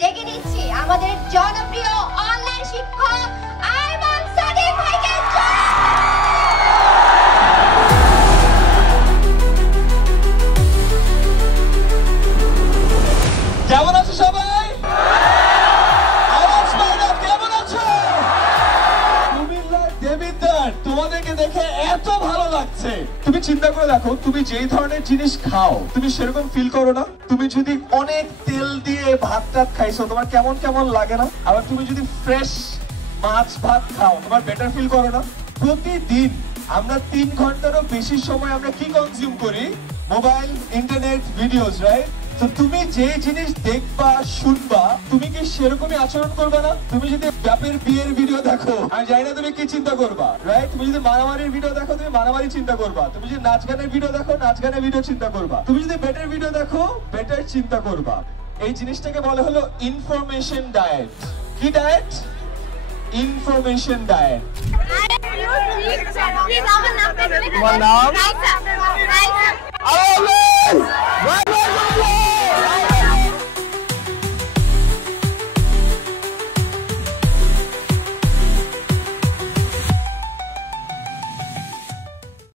ডেকে নিচ্ছি আমাদের জনপ্রিয় অনলাইন শিক্ষক আরমান সাদিক ভাইকে। কেমন আছো সবাই? কেমন আছো? কুমিল্লার দেবিদ্বার তোমাদেরকে দেখে এত ভালো লাগছে। তুমি চিন্তা করে দেখো, তুমি যেই ধরনের জিনিস খাও তুমি সেরকম ফিল করো না? তুমি যদি অনেক তেল দিয়ে ভাত টাত খাইছো তোমার কেমন কেমন লাগে না? আবার তুমি যদি ফ্রেশ মাছ ভাত খাও তোমার বেটার ফিল করো না? প্রতিদিন আমরা 3 ঘন্টারও বেশি সময় আমরা কি কনজিউম করি? Mobile, internet, videos, right? তো তুমি যে জিনিস দেখবা শুনবা তুমি কি সেরকমই আচরণ করবে না? তুমি যদি বাপের বিয়ের ভিডিও দেখো আমি জানি না তুমি কি চিন্তা করবা, রাইট? তুমি যদি মারামারির ভিডিও দেখো তুমি মারামারি চিন্তা করবা। তুমি যদি নাচ গানের ভিডিও দেখো নাচ গানের ভিডিও চিন্তা করবা। তুমি যদি বেটার ভিডিও দেখো বেটার চিন্তা করবা। এই জিনিসটাকে বলা হলো ইনফরমেশন ডায়েট। কি ডায়েট? Information diet. তোমার নাম?